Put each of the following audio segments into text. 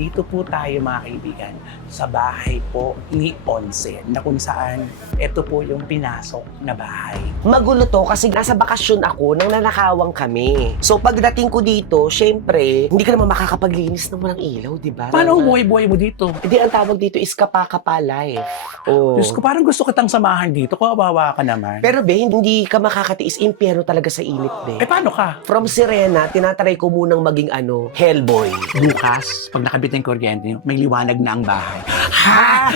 Nandito po tayo mga kaibigan sa bahay po ni Onse na kung saan ito po yung pinasok na bahay. Magulo to kasi nasa bakasyon ako nang nanakawang kami. So pagdating ko dito, syempre, hindi ka naman makakapaglinis ng walang ilaw, di ba? Paano ang buhay-buhay mo dito? Hindi, ang tawag dito is kapa-kapa life. Oh. Diyos ko, parang gusto kitang samahan dito. Kawawa ka naman. Pero be, hindi ka makakatiis, impyerno talaga sa init, be. Paano ka? From Sirena, tinatry ko munang maging Hellboy. Bukas, pag nakabit ng kuryente, may liwanag na ang bahay. Ha?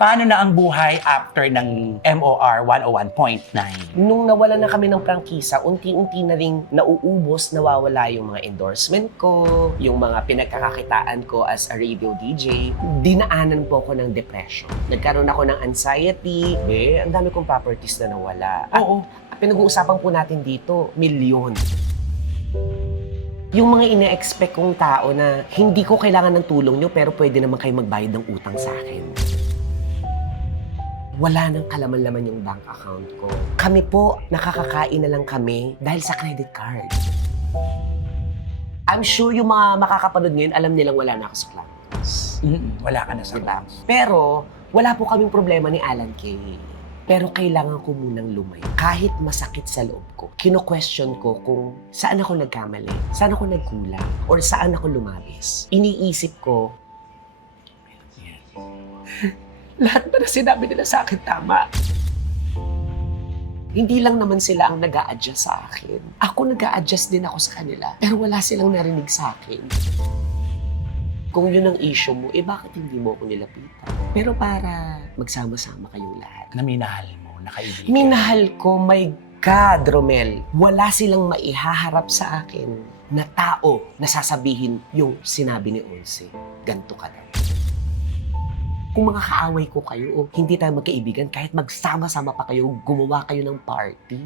Paano na ang buhay after ng MOR 101.9? Nung nawala na kami ng prangkisa, unti-unti na ring nauubos, nawawala yung mga endorsement ko, yung mga pinagkakakitaan ko as a radio DJ. Dinaanan po ako ng depression. Nagkaroon ako ng anxiety. Ang dami kong properties na nawala. At Oo. pinag-uusapan po natin dito, milyon. Yung mga ine-expect kong tao na hindi ko kailangan ng tulong nyo pero pwede naman kayo magbayad ng utang sa akin. Wala nang kalaman-laman yung bank account ko. Kami po, nakakakain na lang kami dahil sa credit card. I'm sure yung mga makakapanood ngayon, alam nilang wala na ako sa class. Wala ka na sa Diba? Pero, wala po kaming problema ni Alan Kay. Pero kailangan ko munang lumayo. Kahit masakit sa loob ko, kino-question ko kung saan ako nagkamali, saan ako nagkulang, or saan ako lumabis. Iniisip ko, lahat ba na sinabi nila sa akin tama? Hindi lang naman sila ang nag-a-adjust sa akin. Ako nag-a-adjust din ako sa kanila. Pero wala silang narinig sa akin. Kung yun ang issue mo, bakit hindi mo ako nilapitan? Pero para magsama-sama kayong lahat. Na minahal mo, na kaibigan. Minahal ko, my God, Romel. Wala silang maihaharap sa akin na tao na sasabihin yung sinabi ni Onse. Ganto ka lang. Kung mga kaaway ko kayo o hindi tayo magkaibigan, kahit magsama-sama pa kayo, gumawa kayo ng party.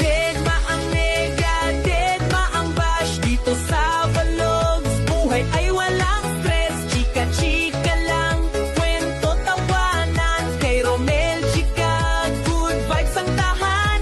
Deadma ang mega, deadma ang bash dito sa Vlogs. Buhay ay walang stress, chika-chika lang. Kwento tawanan, kay Romel Chika, good vibes ang tahanan.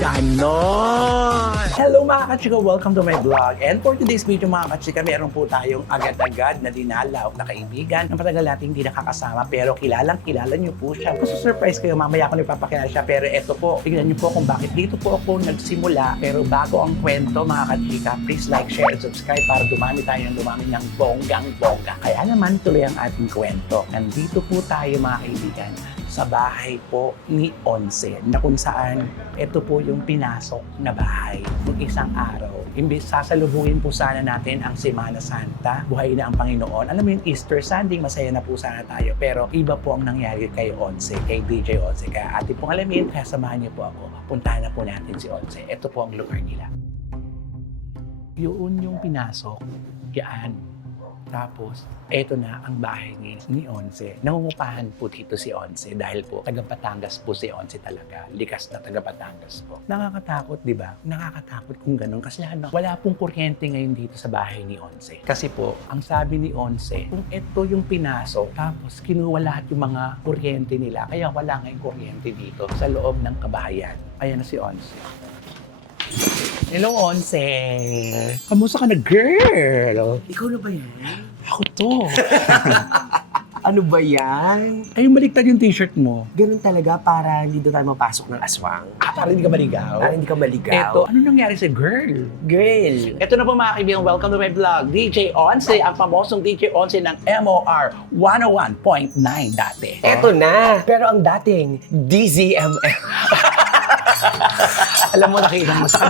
Ganon! Hello mga kachika! Welcome to my vlog. And for today's video mga kachika, meron po tayong agad-agad na dinalaw na kaibigan na matagal nating hindi nakakasama pero kilalang-kilala niyo po siya. Surprise kayo, mamaya ako nagpapakilala siya pero eto po, tignan niyo po kung bakit dito po ako nagsimula. Pero bago ang kwento mga kachika, please like, share, and subscribe para dumami tayo ng bonggang-bongga. Kaya naman tuloy ang ating kwento. Nandito po tayo mga kaibigan sa bahay po ni Onse na kung saan ito po yung pinasok na bahay ng isang araw. Imbis sasalubungin po sana natin ang Semana Santa, buhay na ang Panginoon. Alam mo yung Easter Sunday, masaya na po sana tayo. Pero iba po ang nangyari kay Onse, kay DJ Onse. Kaya atin pong alamin, kaya samahan niyo po ako. Puntahan na po natin si Onse. Ito po ang lugar nila. Yun yung pinasok. Yan. Tapos, eto na ang bahay ni Onse. Nangungupahan po dito si Onse dahil po taga Batangas po si Onse talaga. Likas na taga Batangas po. Nakakatakot, di ba? Nakakatakot kung ganun. Kasi wala pong kuryente ngayon dito sa bahay ni Onse. Kasi po, ang sabi ni Onse, kung ito yung pinasok, tapos kinuha lahat yung mga kuryente nila, kaya wala ngayong kuryente dito sa loob ng kabahayan. Ayan na si Onse. Hello, Onse! Kamusta ka na, girl? Ikaw na ba yan? Ako to. Ano ba yan? Ay, baliktad yung t-shirt mo. Ganun talaga para hindi doon tayo mapasok ng aswang. Para hindi ka maligaw. Para hindi ka maligaw. Eto, ano nangyari sa girl? Girl. Ito na po mga kaibigan, welcome to my vlog. DJ Onse, ang famosong DJ Onse ng MOR 101.9 dati. Eto na. Pero ang dating, DZMM. Alam mo, nakita mo, sa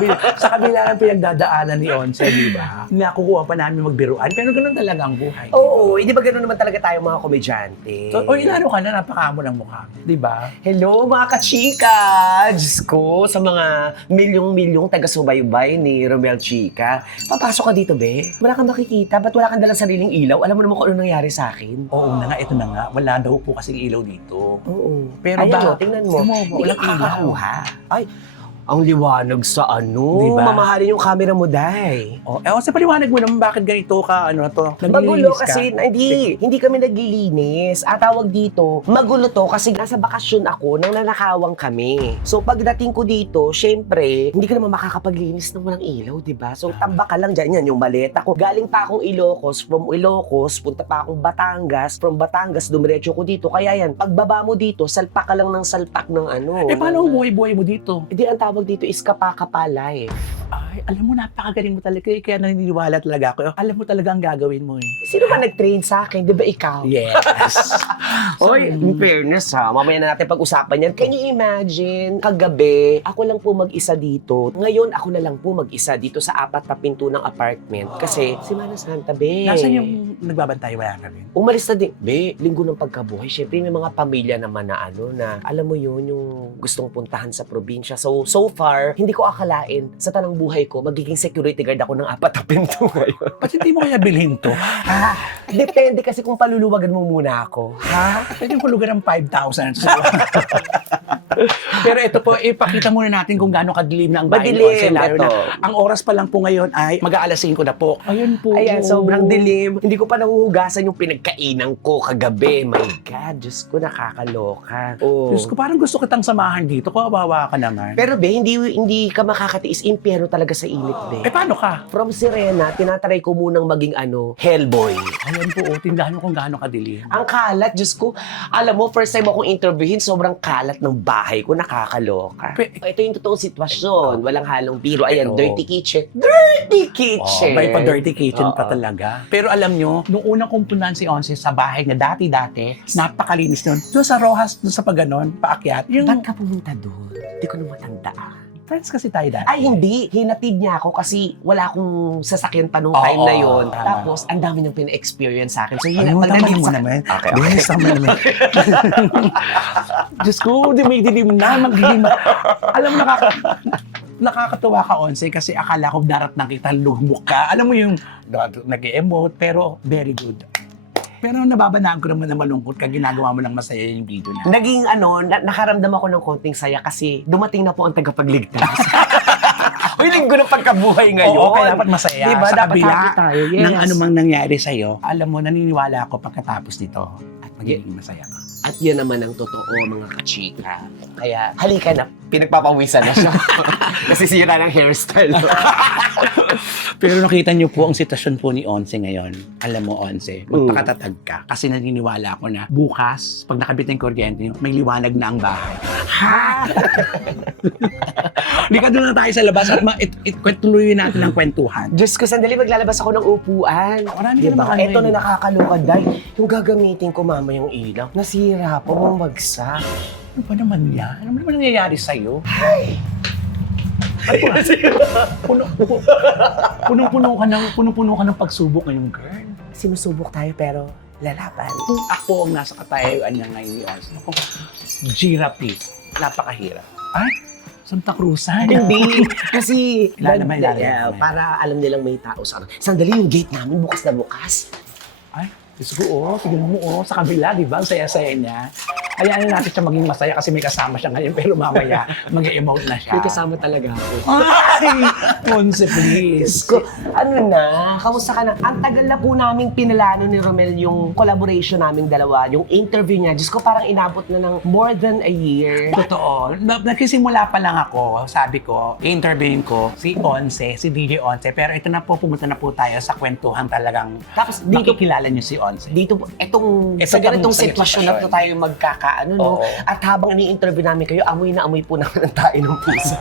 kabila ng pinagdadaanan ni Onse, di ba? Nakukuha pa namin magbiruan, pero ganun talaga ang buhay. Oo, hindi ba gano'n naman talaga tayo mga komedyante? So, inano ka na, napakamo ng mukha, di ba? Hello mga kachika! Diyos ko, sa mga milyong-milyong taga-subaybay ni Romel Chika. Papasok ka dito, be. Wala kang makikita. Ba't wala kang dalang sariling ilaw? Alam mo naman kung ano nangyari sa akin? Oo na nga, ito na nga. Wala daw po kasing ilaw dito. Oo. Pero Ayan ba- mo, tingnan mo. Alam mo, Hindi walang ka ilaw. kakakuha. Ay, Ang liwanag sa ano. Diba? Mamahalin yung camera mo, Day. Oh, sa paliwanag mo naman bakit ganito ka, ano to? Magulo naglilinis ka? kasi, hindi kami naglilinis. At tawag dito, magulo to kasi nasa bakasyon ako nang nanakawang kami. So pagdating ko dito, syempre, hindi ka naman makakapaglinis ng walang ilaw, di ba? So tambak ka lang dyan, yan yung maleta ko. Galing pa akong Ilocos, from Ilocos, punta pa akong Batangas, from Batangas, dumiretso ko dito. Kaya yan, pagbaba mo dito, salpak ka lang ng salpak ng ano. Paano ang buhay-buhay mo dito? Hindi, ang tawag dito is kapakapa life. Ay, alam mo, napakagaling mo talaga. Kaya naniniwala talaga ako. Alam mo talaga ang gagawin mo eh. Sino ba nag-train sa akin? Di ba ikaw? Yes. Oy, in fairness ha, mamaya na natin pag-usapan yan. Can you imagine, kagabi, ako lang po mag-isa dito. Ngayon, ako na lang po mag-isa dito sa 4 na pinto ng apartment. Kasi, si Mana Santa, be. Nasaan yung nagbabantay? Wala ka rin. Umalis na din. Be, linggo ng pagkabuhay. Siyempre, may mga pamilya naman na ano na, alam mo yun, yung gustong puntahan sa probinsya. So far, hindi ko akalain sa tanang buhay ko, magiging security guard ako ng 4 na pinto ngayon. Ba't hindi mo kaya bilhin to? Depende kasi kung paluluwagan mo muna ako. Pwede yung hulugan ng 5,000. Pero ito po, ipakita muna natin kung gaano kadilim na ang bahay ni Onse. Madilim, Lalo ito. na, ang oras pa lang po ngayon ay mag-aalas 5 na po. Ayun po. Ayan, sobrang dilim. Hindi ko pa nahuhugasan yung pinagkainan ko kagabi. My God, Diyos ko, nakakaloka. Oh. Diyos ko, parang gusto kitang samahan dito. Kawawa ka naman. Pero be, hindi ka makakatiis. Impyerno talaga sa init, be. Paano ka? From Sirena, tinatry ko munang maging Hellboy. Ayan po, tindahan mo kung gaano kadilim. Ang kalat, Diyos ko. Alam mo, first time akong interviewin, sobrang kalat ng bahay ko, nakakaloka. Ito yung totoong sitwasyon. Walang halong biro. Ayan, Oo. dirty kitchen. Dirty kitchen! May pa-dirty kitchen pa Oo. talaga. Pero alam nyo, nung unang kumpunan si Onse sa bahay niya, dati, napakalinis nun. Doon sa Rojas, doon sa paganon, paakyat. Yung Ba't ka pumunta doon? Hindi ko na matandaan. friends kasi tayo dati. Ay, hindi. Hinatid niya ako kasi wala akong sasakyan pa nung Oo, time na yon. tama. Tapos, ang dami niyang pina-experience sa akin. So, Ano, tama mo naman. Okay. Yes, tama naman. Diyos ko, may dilim na, magdilim. Alam mo, nakakatuwa ka, Onse, kasi akala ko darat na kita, lugmok ka. Alam mo yung nag-emote, pero very good. Pero nababanaan ko naman na malungkot ka, ginagawa mo ng masaya yung video na. Naging nakaramdam ako ng konting saya kasi dumating na po ang tagapagligtas. Uy, linggo ng pagkabuhay ngayon. Oo, kaya dapat masaya. Diba? Sa Dapat kabila happy tayo. Yes. ng anumang nangyari sa'yo, alam mo, naniniwala ako pagkatapos nito at magiging masaya ka. At yan naman ang totoo, mga kachika. Kaya, halika na. Pinagpapawisan na siya. Kasi sira ng hairstyle. Pero nakita niyo po ang sitwasyon po ni Onse ngayon. Alam mo, Onse, magpakatatag ka. Kasi naniniwala ako na bukas, pag nakabit ng kuryente, may liwanag na ang bahay. Ha? Lika doon na tayo sa labas at tuloy natin ang kwentuhan. Diyos ko, sandali maglalabas ako ng upuan. Marami ka Diba? naman Ito ano na nakakaloka, Day. Yung gagamitin ko, mama, yung ilaw. Nasira po, bumagsak. Ano ba naman yan? Ano naman nangyayari sa'yo? Punong-puno ka ng pagsubok ngayong girl. Sinusubok tayo pero lalaban. Kung ako ang nasa katayuan niya ngayon ni Onse, ako, Girapi, napakahirap. Ay, Santa Cruzan. Hindi. Kasi, Kilala naman, kilala yeah, naman. para alam nilang may tao sa akin. Sandali, yung gate namin bukas na bukas. Ay, Diyos ko, tignan mo, sa kabila, di ba? Ang saya-saya niya. Hayaan natin siya maging masaya kasi may kasama siya ngayon, pero mamaya, mag-emote na siya. May kasama talaga ako. Ay! Onse, Diyos please. ko, ano na, kamusta ka na? Ang tagal na po naming pinalano ni Romel yung collaboration naming dalawa, yung interview niya. Diyos ko, parang inabot na ng more than a year. Totoo. Nagsisimula pa lang ako, sabi ko, interviewin ko si Onse, si DJ Onse, pero ito na po, pumunta na po tayo sa kwentuhan talagang Tapos dito, makikilala niyo si Onse. dito sa Ito ganitong sa sitwasyon na to tayo magkakaano, no? Oo. At habang ini-interview namin kayo, amoy na amoy po naman ang tayo ng pusa.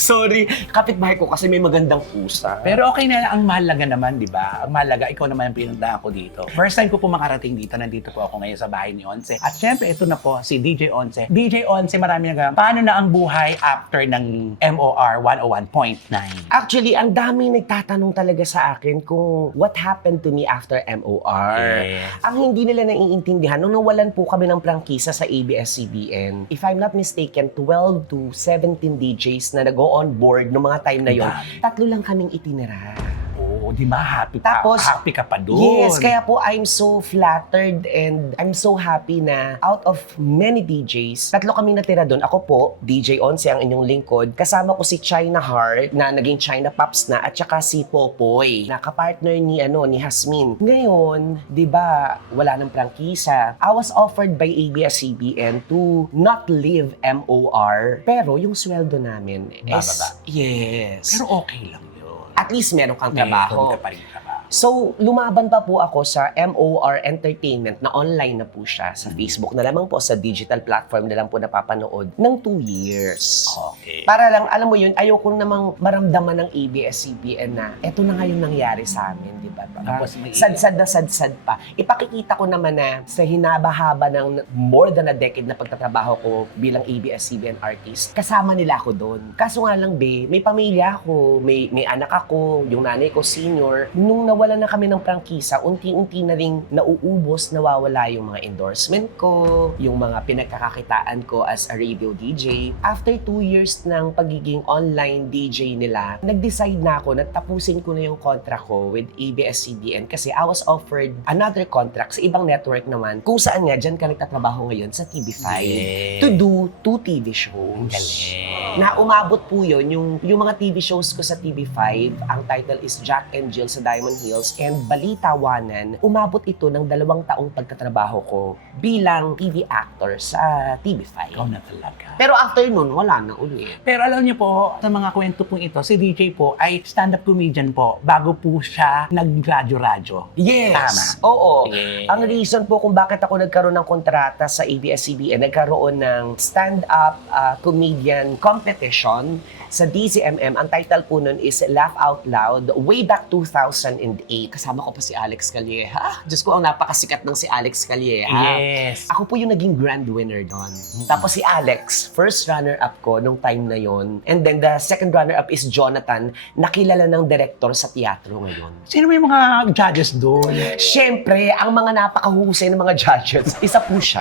Sorry, kapitbahay ko kasi may magandang pusa. Pero okay na, ang mahalaga naman, di ba? Ang mahalaga, ikaw naman ang pinuntahan ko dito. First time ko po makarating dito, nandito po ako ngayon sa bahay ni Onse. At syempre, ito na po, si DJ Onse. DJ Onse, marami na paano na ang buhay after ng MOR 101.9? Actually, ang daming nagtatanong talaga sa akin kung what happened to me after MOR. Yes. Ang hindi nila naiintindihan, nung nawalan po kami ng prangkisa sa ABS-CBN, if I'm not mistaken, 12 to 17 DJs na nag-go on board noong mga time na yon, Dami. 3 lang kaming itinira. Oo, di ba? Tapos, happy ka pa doon. Yes, kaya po I'm so flattered and I'm so happy na out of many DJs, 3 kaming natira doon. Ako po, DJ Once, ang inyong lingkod. Kasama ko si China Heart, na naging China Pops na, at saka si Popoy, na kapartner ni Hasmin. Ngayon, di ba, wala ng prangkisa. I was offered by ABS-CBN to not live MOR, pero yung sweldo namin is... Bababa. Yes. Pero okay lang yun. At least meron kang trabaho. Meron ka pa rin trabaho. So, lumaban pa po ako sa MOR Entertainment na online na po siya sa Facebook na lamang po, sa digital platform na lang po napapanood ng 2 years. Okay. Para lang, alam mo yun, ayoko namang maramdaman ng ABS-CBN na eto na nga yung nangyari sa amin, di ba? Tapos may- Sadsad na sadsad pa. Ipakikita ko naman na sa hinaba-haba ng more than a decade na pagtatrabaho ko bilang ABS-CBN artist, kasama nila ako doon. Kaso nga lang, may pamilya ako, may anak ako, yung nanay ko senior. Nung nawala na kami ng prangkisa, unti-unti na ring nauubos, nawawala yung mga endorsement ko, yung mga pinagkakakitaan ko as a radio DJ. After 2 years ng pagiging online DJ nila, nag-decide na ako na tapusin ko na yung contract ko with ABS-CBN kasi I was offered another contract sa ibang network naman, kung saan nga dyan ka nagtatrabaho ngayon sa TV5 Yeah. to do 2 TV shows. Galing. Na umabot po yun, yung mga TV shows ko sa TV5, ang title is Jack and Jill sa Diamond Hills and Balitawanan, umabot ito ng 2 taong pagtatrabaho ko bilang TV actor sa TV5. Ikaw na talaga. Pero after nun, wala na ulit. Pero alam niyo po, sa mga kwento pong ito, si DJ po ay stand-up comedian po bago po siya nag-radyo-radyo. Yes. Tama. Oo. Yeah. Ang reason po kung bakit ako nagkaroon ng kontrata sa ABS-CBN, nagkaroon ng stand-up comedian competition sa DZMM. Ang title po nun is Laugh Out Loud, way back 2008. Kasama ko pa si Alex Calleja. Diyos ko, ang napakasikat ng si Alex Calleja. Yes. Ako po yung naging grand winner doon. Tapos si Alex, first runner-up ko nung time na yon. And then the second runner-up is Jonathan, nakilala ng director sa teatro ngayon. Sino may mga judges doon? Siyempre, ang mga napakahusay ng mga judges, isa po siya.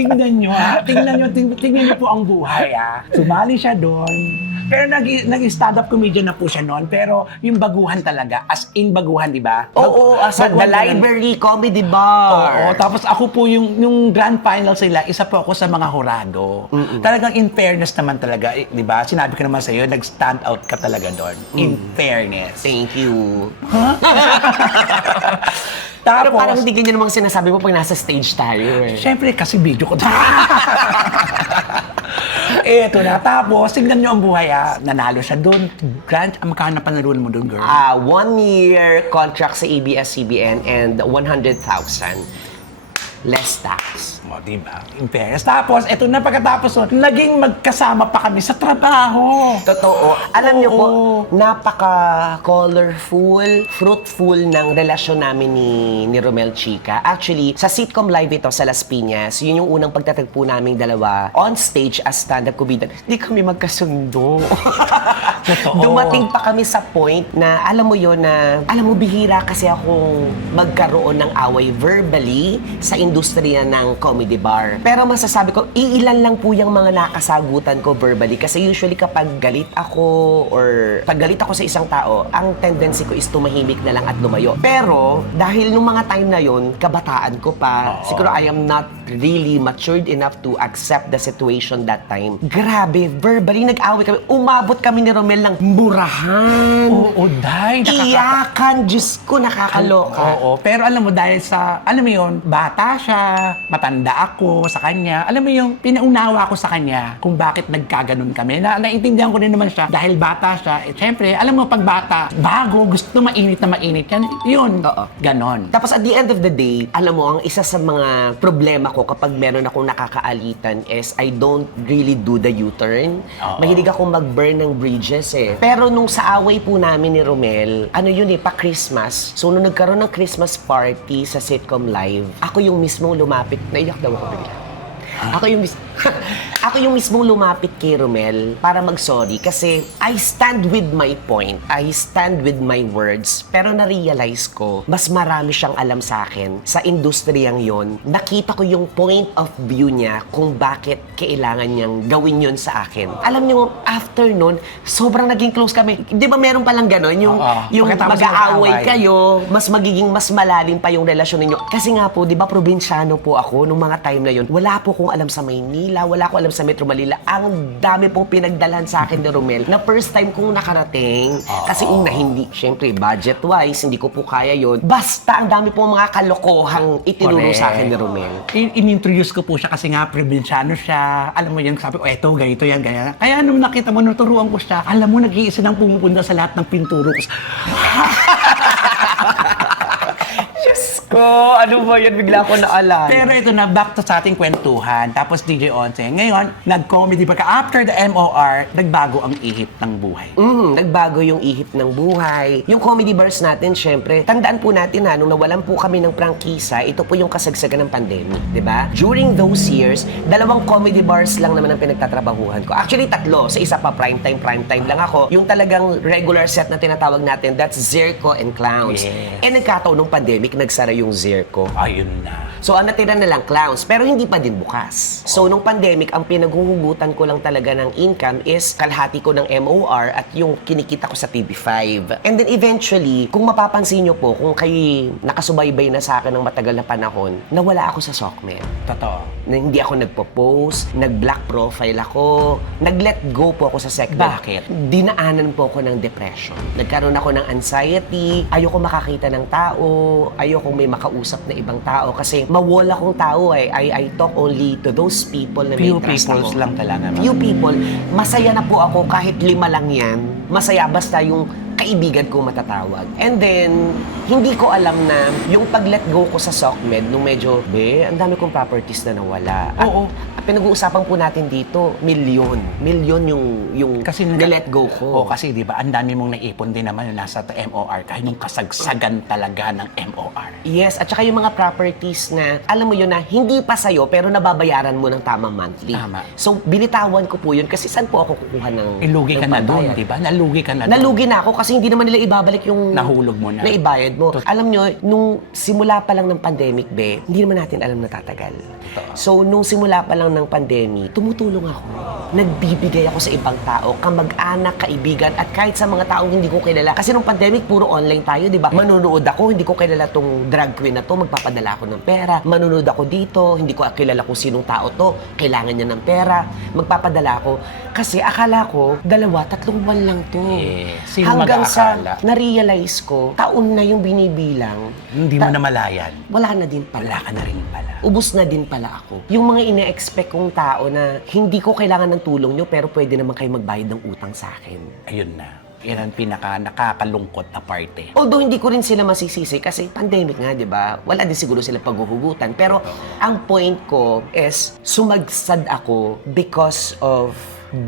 Tingnan nyo ha. Tingnan nyo po ang buhay ha. Sumali siya doon. Pero naging stand-up comedian na po siya noon. Pero yung baguhan talaga, as in baguhan, di ba? Oo, sa The Baguhan talaga. Library Comedy Bar. Oo, tapos ako po yung grand final sila, isa po ako sa mga hurado. Talagang in fairness naman talaga, di ba? Sinabi ko naman sa iyo, nag-stand out ka talaga doon. In fairness. Thank you. Tapos, Pero parang hindi ganyan namang sinasabi mo pag nasa stage tayo eh. syempre kasi video ko. Eto na. Tapos, tignan nyo ang buhay ha. Nanalo siya doon. Grant, magkano na panalunan mo doon, girl? 1-year contract sa ABS-CBN and 100,000 less tax. O, diba? In fairness. Tapos, eto na pagkatapos, naging magkasama pa kami sa trabaho. Totoo. Alam niyo po, Oo. napaka-colorful, fruitful ng relasyon namin ni Romel Chica. Actually, sa sitcom live ito sa Las Piñas, yun yung unang pagtatagpo naming dalawa on stage as stand-up comedian. Hindi kami magkasundo. Totoo. Dumating pa kami sa point na, alam mo yun na, alam mo, bihira kasi akong magkaroon ng away verbally sa industriya ng comedy bar. Pero masasabi ko, iilan lang po yung mga nakasagutan ko verbally kasi usually kapag galit ako or pag galit ako sa isang tao, ang tendency ko is tumahimik na lang at lumayo. Pero dahil nung mga time na yon, kabataan ko pa, siguro I am not really matured enough to accept the situation that time. Grabe, verbally nag-away kami. Umabot kami ni Romel ng murahan. Oo, dahil Iyakan, Diyos ko, nakakaloka. Oo, pero alam mo, dahil sa, alam mo yun, bata siya, matanda ako sa kanya. Alam mo yung pinaunawa ko sa kanya kung bakit nagkaganon kami. Naintindihan ko din naman siya dahil bata siya. Eh, syempre, alam mo, pag bata, bago, gusto mainit na mainit yan. Yun, Oo. ganon. Tapos at the end of the day, alam mo, ang isa sa mga problema ko kapag meron akong nakakaalitan is I don't really do the U-turn. Oo. Mahilig akong mag-burn ng bridges eh. Pero nung sa away po namin ni Romel, ano yun eh, pa-Christmas. So nung nagkaroon ng Christmas party sa sitcom live, ako yung mismo lumapit. Naiyak daw ako bigla. Ako yung ako yung mismong lumapit kay Romel para mag-sorry kasi I stand with my point. I stand with my words. Pero na-realize ko, mas marami siyang alam sa akin sa industriyang yon. Nakita ko yung point of view niya kung bakit kailangan niyang gawin yon sa akin. Alam niyo, after nun, sobrang naging close kami. Di ba meron palang gano'n? Yung Pagkatapos mag-aaway mag-aaway. kayo, mas magiging mas malalim pa yung relasyon ninyo. Kasi nga po, di ba probinsyano po ako nung mga time na yon. Wala po kong alam sa Maynila, wala ko alam sa Metro Manila. Ang dami pong pinagdalhan sa akin ni Romel na first time kong nakarating. Kasi una, hindi, syempre, budget-wise, hindi ko po kaya yon. Basta, ang dami pong mga kalokohang itinuro sa akin ni Romel. In-introduce ko po siya kasi nga probinsyano siya. Alam mo yan, sabi ko, eto, ganito yan, ganyan. Kaya nung nakita mo, naturuan ko siya, alam mo, nag-iisa nang pumupunta sa lahat ng pinturo ko. Diyos ko, ano ba yan? Bigla ko naalala. Pero ito na, back to sa ating kwentuhan. Tapos DJ Once, ngayon, nag-comedy pa ka. After the MOR, nagbago ang ihip ng buhay. Nagbago yung ihip ng buhay. Yung comedy bars natin, syempre, tandaan po natin ha, nung nawalan po kami ng prangkisa, ito po yung kasagsagan ng pandemic, di ba? During those years, 2 comedy bars lang naman ang pinagtatrabahuhan ko. Actually, 3. Sa isa pa, primetime lang ako. Yung talagang regular set na tinatawag natin, that's Zirco and Clowns. Yes. Eh, nagkataon nung pandemic, nagsara yung Zirco. Ayun na. So, ang natira na lang clowns, pero hindi pa din bukas. So, nung pandemic, ang pinaghuhugutan ko lang talaga ng income is kalahati ko ng MOR at yung kinikita ko sa TV5. And then eventually, kung mapapansin nyo po, kung kayo nakasubaybay na sa akin ng matagal na panahon, nawala ako sa SOCMED. Totoo. Na hindi ako nagpo-post, nag-black profile ako, nag-let go po ako sa SECMED. Bakit? Dinaanan po ako ng depression. Nagkaroon ako ng anxiety, ayoko makakita ng tao, ayoko may makausap na ibang tao kasi mawala akong tao eh. I talk only to those people na may Few trust peoples ako. lang talaga. Few people, masaya na po ako kahit 5 lang yan. Masaya basta yung kaibigan ko matatawag. And then, hindi ko alam na yung pag-let go ko sa SOCMED nung medyo, ang dami kong properties na nawala. At Oo. pinag-uusapan po natin dito, milyon. Milyon yung Kasi na-let go ko. kasi di ba, ang dami mong naipon din naman yung nasa MOR kahit yung kasagsagan talaga ng MOR. Yes, at saka yung mga properties na, alam mo yun na, hindi pa sa'yo, pero nababayaran mo ng tamang monthly. Tama. So, binitawan ko po yun kasi saan po ako kukuha ng Ilugi ka ng na doon, pambayad? di ba? Nalugi ka na doon. Nalugi na ako kasi hindi naman nila ibabalik yung Nahulog mo na. naibayad mo. Alam nyo, nung simula pa lang ng pandemic, hindi naman natin alam na tatagal. So, nung simula pa lang ng pandemic, tumutulong ako. Nagbibigay ako sa ibang tao, kamag-anak, kaibigan, at kahit sa mga taong hindi ko kilala. Kasi nung pandemic, puro online tayo, di ba? Manunood ako, hindi ko kilala tong drag queen na to, magpapadala ako ng pera. Manunood ako dito, hindi ko kilala kung sinong tao to, kailangan niya ng pera, magpapadala ako. Kasi akala ko, 2-3 buwan lang to. Sino Hanggang sa mag-aakala? na-realize ko, taon na yung binibilang. Hindi mo na malayan. Wala na din pala. Wala ka na rin pala. Ubus na din pala ako. Yung mga ine-expect kong tao na hindi ko kailangan ng tulong nyo pero pwede naman kayo magbayad ng utang sa akin. Ayun na. Yan ang nakakalungkot na parte. Although hindi ko rin sila masisisi kasi pandemic nga, di ba? Wala din siguro sila paghuhugutan. Pero ang point ko is sumagsad ako because of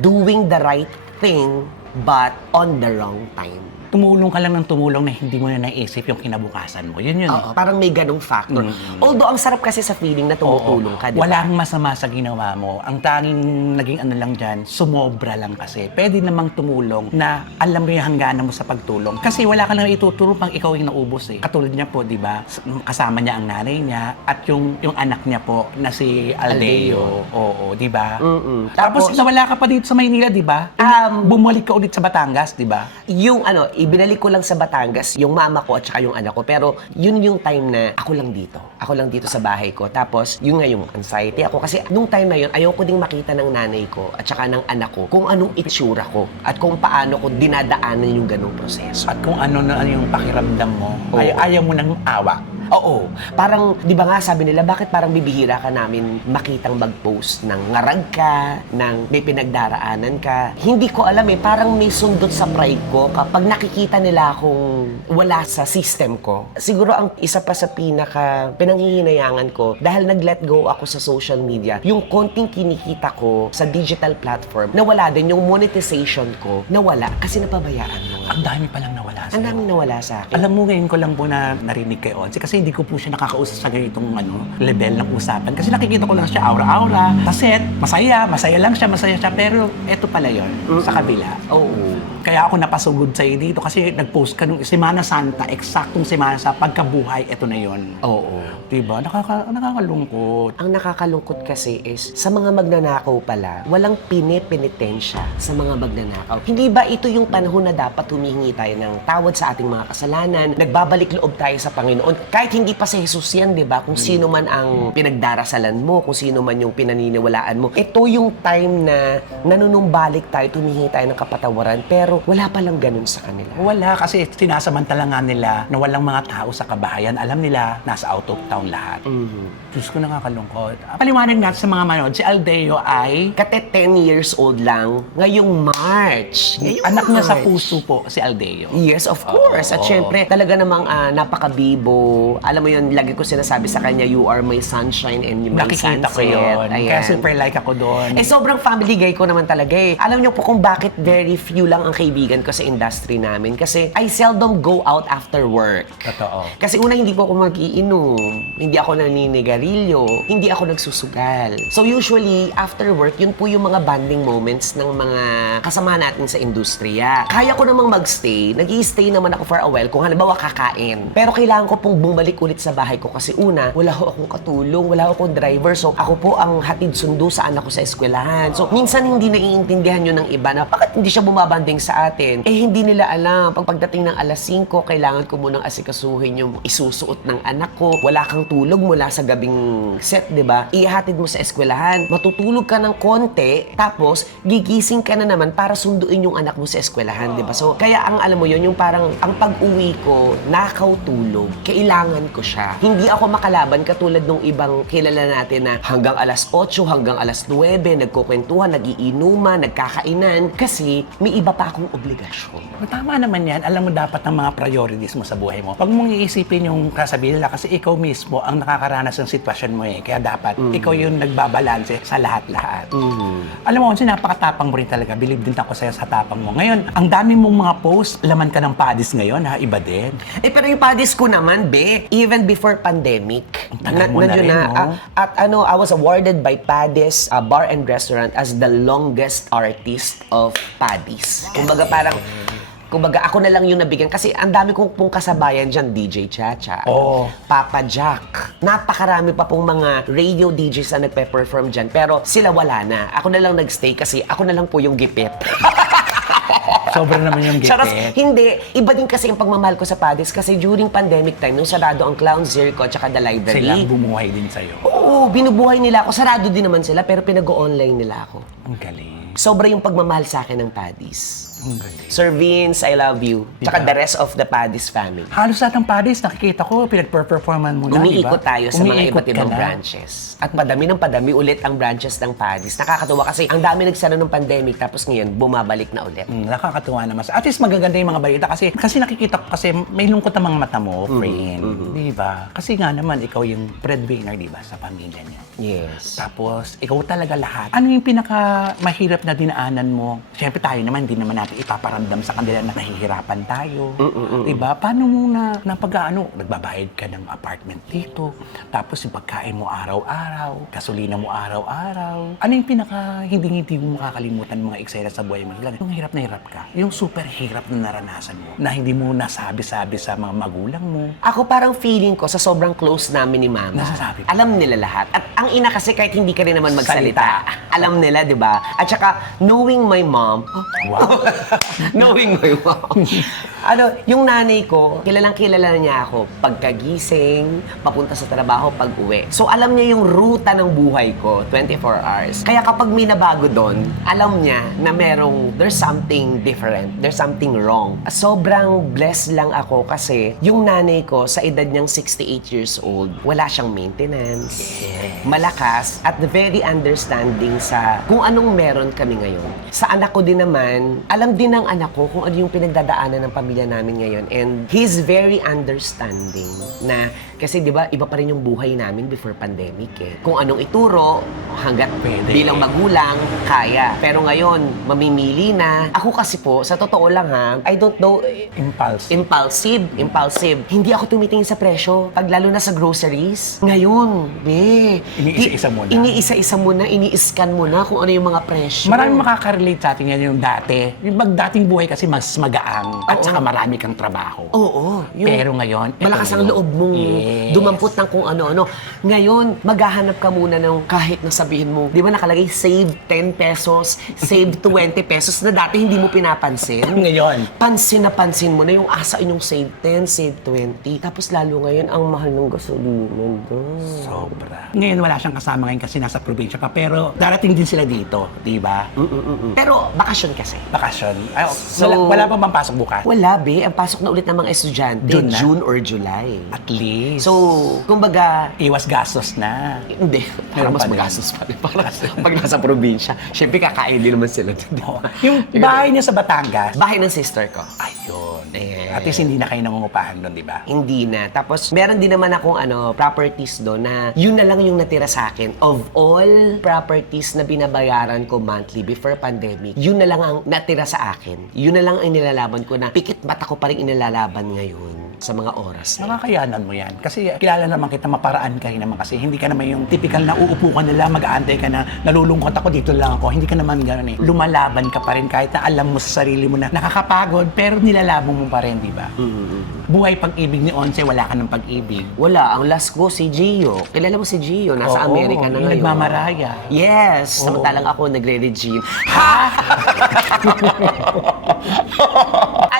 doing the right thing but on the wrong time. Tumulong ka lang ng tumulong na hindi mo na naisip yung kinabukasan mo. Yun. Oo, parang may ganong factor. Although, ang sarap kasi sa feeling na tumutulong ka, di ba? Walang masama sa ginawa mo. Ang tanging naging ano lang dyan, sumobra lang kasi. Pwede namang tumulong na alam mo yung hangganan mo sa pagtulong. Kasi wala ka lang ituturo pang ikaw yung naubos eh. Katulad niya po, di ba? Kasama niya ang nanay niya at yung anak niya po na si Aldeo. Oo, di ba? Tapos nawala ka pa dito sa Maynila, di ba? Bumalik ka ulit sa Batangas, di ba? Yung ibinalik ko lang sa Batangas, yung mama ko at saka yung anak ko. Pero yun yung time na ako lang dito. Ako lang dito sa bahay ko. Tapos, yun nga yung anxiety ako. Kasi nung time na yun, ayoko ding makita ng nanay ko at saka ng anak ko kung anong itsura ko at kung paano ko dinadaanan yung ganong proseso. At kung ano na yung pakiramdam mo, ayaw mo nang awa. Oo. Parang, di ba nga sabi nila, bakit parang bibihira ka namin makitang mag-post ng ngarag ka, ng may pinagdaraanan ka. Hindi ko alam parang may sundot sa pride ko kapag nakikita nila akong wala sa system ko. Siguro ang isa pa sa pinanghihinayangan ko, dahil nag-let go ako sa social media, yung konting kinikita ko sa digital platform, nawala din yung monetization ko, nawala kasi napabayaan mo nga. Ang dami palang nawala sa'yo. Ang daming nawala sa akin. Alam mo, ngayon ko lang po na narinig kay Onsi kasi hindi ko po siya nakakausap sa ganitong level ng usapan. Kasi nakikita ko lang siya aura-aura. Sa set, masaya lang siya, pero eto pala yon sa kabila. Oo. Kaya ako napasugod sa'yo dito kasi nag-post ka nung Semana Santa, eksaktong Semana sa pagkabuhay, eto na yon. Oo. Diba? Nakakalungkot. Ang nakakalungkot kasi is, sa mga magnanakaw pala, walang pinipenitensya sa mga magnanakaw. Hindi ba ito yung panahon na dapat humihingi tayo ng tawad sa ating mga kasalanan, nagbabalik loob tayo sa Panginoon? Kahit hindi pa si Jesus yan, di ba? Kung sino man ang pinagdarasalan mo, kung sino man yung pinaniniwalaan mo. Ito yung time na nanunumbalik tayo, tumihingi tayo ng kapatawaran, pero wala palang ganun sa kanila. Wala kasi sinasamantala nga nila na walang mga tao sa kabahayan. Alam nila, nasa out of town lahat. Diyos ko, nakakalungkot. Paliwanag natin sa mga manood, si Aldeo ay Kate 10 years old lang, ngayong March. anak niya sa puso po, si Aldeo. Yes, of course. At Oo. syempre, talaga namang napakabibo. Alam mo yun, lagi ko sinasabi sa kanya, you are my sunshine and my Nakikita sunset. ko yun. Ayan. Kaya super like ako doon. Eh, sobrang family guy ko naman talaga eh. Alam niyo po kung bakit very few lang ang kaibigan ko sa industry namin. Kasi I seldom go out after work. Totoo. Kasi una, hindi po ako mag-iinom. Hindi ako naninigarilyo. Hindi ako nagsusugal. So usually, after work, yun po yung mga bonding moments ng mga kasama natin sa industriya. Kaya ko namang magstay. Nag-i-stay naman ako for a while kung halimbawa kakain. Pero kailangan ko pong bumalik ulit sa bahay ko kasi una, wala ho akong katulong, wala ho akong driver. So ako po ang hatid sundo sa anak ko sa eskwelahan. So minsan hindi naiintindihan yun ng iba na bakit hindi siya bumabanding sa atin. Eh hindi nila alam. Pagdating ng alas 5, kailangan ko munang asikasuhin yung isusuot ng anak ko. Wala kang tulog mula sa gabing set, di ba? Ihatid mo sa eskwelahan. Matutulog ka ng konti, tapos gigising ka na naman para sunduin yung anak mo sa eskwelahan, di ba? So, kaya ang alam mo yun, yung parang ang pag-uwi ko, nakaw tulog. Kailangan ko siya. Hindi ako makalaban katulad ng ibang kilala natin na hanggang alas 8, hanggang alas 9, nagkukwentuhan, nagiinuman, nagkakainan, kasi may iba pa akong obligasyon. Tama naman yan. Alam mo dapat ang mga priorities mo sa buhay mo. Huwag mong iisipin yung kasabihin nila kasi ikaw mismo ang nakakaranas ng sitwasyon mo eh. Kaya dapat ikaw yung nagbabalanse sa lahat-lahat. Alam mo, kasi napakatapang mo rin talaga. Believe din ako sa'yo sa tapang mo. Ngayon, ang dami mong mga posts, laman ka ng padis ngayon ha, iba din. Eh, pero yung padis ko naman, be, even before pandemic, tagal mo na nandiyon rin, no? At I was awarded by Padis Bar and Restaurant as the longest artist of Padis. Kumbaga, ako na lang yung nabigyan. Kasi ang dami kong pong kasabayan dyan, DJ Chacha, Oo. Papa Jack. Napakarami pa pong mga radio DJs na nagpe-perform dyan. Pero sila wala na. Ako na lang nagstay kasi ako na lang po yung gipit. Sobra naman yung Charos, gipit. hindi. Iba din kasi ang pagmamahal ko sa Padis kasi during pandemic time, nung sarado ang Clown Zirco at saka The Library. Silang bumuhay din sa'yo. Oo, binubuhay nila ako. Sarado din naman sila, pero pinag-o-online nila ako. Ang galing. Sobra yung pagmamahal sa akin ng Padis. Ang galing. Sir Vince, I love you. Tsaka Diba? the rest of the Padis family. Halos lahat ng padis, nakikita ko, pinag-performan mo na, di ba? Umiikot tayo sa mga Umiikot iba't ka ibang na. branches. At padami ng padami ulit ang branches ng Padis. Nakakatuwa kasi ang dami nagsara ng pandemic tapos ngayon bumabalik na ulit. Nakakatuwa naman. At least magaganda yung mga balita kasi nakikita ko kasi may lungkot ang mga mata mo, friend. Di ba? Kasi nga naman, ikaw yung breadwinner, di ba, sa pamilya niya. Yes. Tapos, ikaw talaga lahat. Ano yung pinaka-mahirap na dinaanan mo? Siyempre tayo naman, hindi naman natin ipaparamdam sa kanila na nahihirapan tayo. Diba? Paano mo nagbabayad ka ng apartment dito, tapos yung pagkain mo araw-araw, gasolina mo araw-araw. Ano yung pinaka-hindi mo makakalimutan mga eksena sa buhay mo? Yung hirap na hirap ka. Yung super hirap na naranasan mo, na hindi mo nasabi-sabi sa mga magulang mo. Ako parang feeling ko sa sobrang close namin ni Mama. Nasasabi mo. Alam nila lahat. At ang ina kasi kahit hindi ka rin naman magsalita, Salita. alam nila, di ba? At saka, knowing my mom, Wow. knowing my mom, yung nanay ko, kilalang-kilala niya ako pagkagising, papunta sa trabaho, pag-uwi. So, alam niya yung ruta ng buhay ko, 24 hours. Kaya kapag may nabago doon, alam niya na there's something different, there's something wrong. Sobrang blessed lang ako kasi yung nanay ko, sa edad niyang 68 years old, wala siyang maintenance, malakas, at very understanding sa kung anong meron kami ngayon. Sa anak ko din naman, alam din ng anak ko kung ano yung pinagdadaanan ng pamilya pamilya namin ngayon. And he's very understanding na, kasi di ba, iba pa rin yung buhay namin before pandemic eh. Kung anong ituro, hanggat Pwede. bilang magulang, kaya. Pero ngayon, mamimili na. Ako kasi po, sa totoo lang ha, I don't know, impulsive. Hindi ako tumitingin sa presyo. Pag lalo na sa groceries. Ngayon, Iniisa-isa mo na. Iniisa-isa mo na, ini-scan mo na kung ano yung mga presyo. Maraming makaka-relate sa atin yan yung dati. Yung dating buhay kasi mas magaang at Oo. saka marami kang trabaho. Oo. Pero ngayon, eto malakas ang yun. loob mong Yes. dumampot ng kung ano-ano. Ngayon, maghahanap ka muna ng kahit na sabihin mo, di ba nakalagay save 10 pesos, save 20 pesos na dati hindi mo pinapansin. Ngayon, Pansin na pansin mo na yung asa inyong save 10, save 20. Tapos lalo ngayon, ang mahal ng gasolina. sobra. Ngayon wala siyang kasama ngayon kasi nasa probinsya ka. Pero darating din sila dito, di ba? Pero bakasyon kasi. Bakasyon. Ay, So- wala pa bang pasok bukas? Wala, be. Ang pasok na ulit ng mga estudyante, June na? June or July. At least. So, kumbaga, iwas gastos na. hindi. Para Meron mas pa din. magastos pa rin. Para pag nasa probinsya. Siyempre, kakain din naman sila. Oo. Yung bahay niya sa Batangas, Bahay ng sister ko. ayun. Eh. At least hindi na kayo nangungupahan doon, di ba? Hindi na. Tapos, meron din naman akong properties doon na yun na lang yung natira sa akin. Of all properties na binabayaran ko monthly before pandemic, yun na lang ang natira sa akin. Yun na lang ang nilalaban ko na pikit mata ko pa rin inilalaban ngayon sa mga oras na. Nakakayanan mo yan. Kasi kilala naman kita, maparaan kayo naman kasi hindi ka naman yung typical na uupo ka nila, mag-aantay ka na nalulungkot ako, dito lang ako. Hindi ka naman gano'n eh. Lumalaban ka pa rin kahit na alam mo sa sarili mo na nakakapagod, pero nilalabong mo pa rin, di ba? Buhay pag-ibig ni Onse, wala ka ng pag-ibig. Wala. Ang last ko, si Gio. Kilala mo si Gio? Nasa Oo, Amerika na yung ngayon. nagmamaraya. Yes! Oo. Samantalang ako nagre-regime.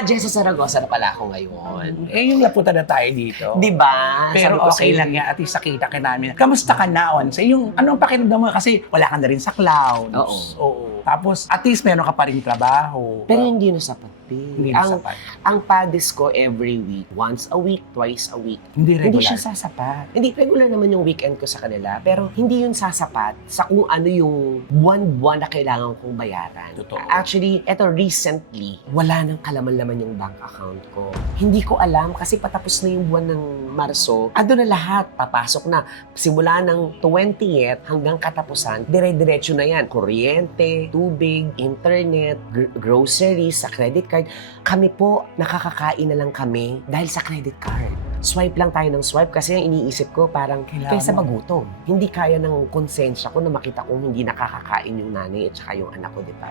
Jessa Zaragoza na pala ako ngayon. Eh, yung laputan na tayo dito. Di ba? Pero Sabi ko okay sa'yo, lang yan. At least nakita ka namin. Kamusta ka na, Onse? Yung anong pakiramdam mo? Kasi wala ka na rin sa clouds. Oo. Tapos, at least meron ka pa rin trabaho. Pero hindi na sapat, babe. Hindi na sapat. Ang padis ko every week, once a week, twice a week. Hindi regular. Hindi siya sasapat. Hindi, regular naman yung weekend ko sa kanila. Pero hindi yun sasapat sa kung ano yung buwan-buwan na kailangan kong bayaran. Totoo. Actually, eto recently, wala nang kalaman-laman yung bank account ko. Hindi ko alam kasi patapos na yung buwan ng Marso. Ando na lahat. Papasok na. Simula ng 20th hanggang katapusan, dire-diretso na yan. Kuryente, tubig, internet, groceries, sa credit card. Kami po, nakakakain na lang kami dahil sa credit card. Swipe lang tayo ng swipe kasi ang iniisip ko parang Kailangan kaysa mo. magutom. Hindi kaya ng konsensya ko na makita kong hindi nakakakain yung nanay at saka yung anak ko, di ba?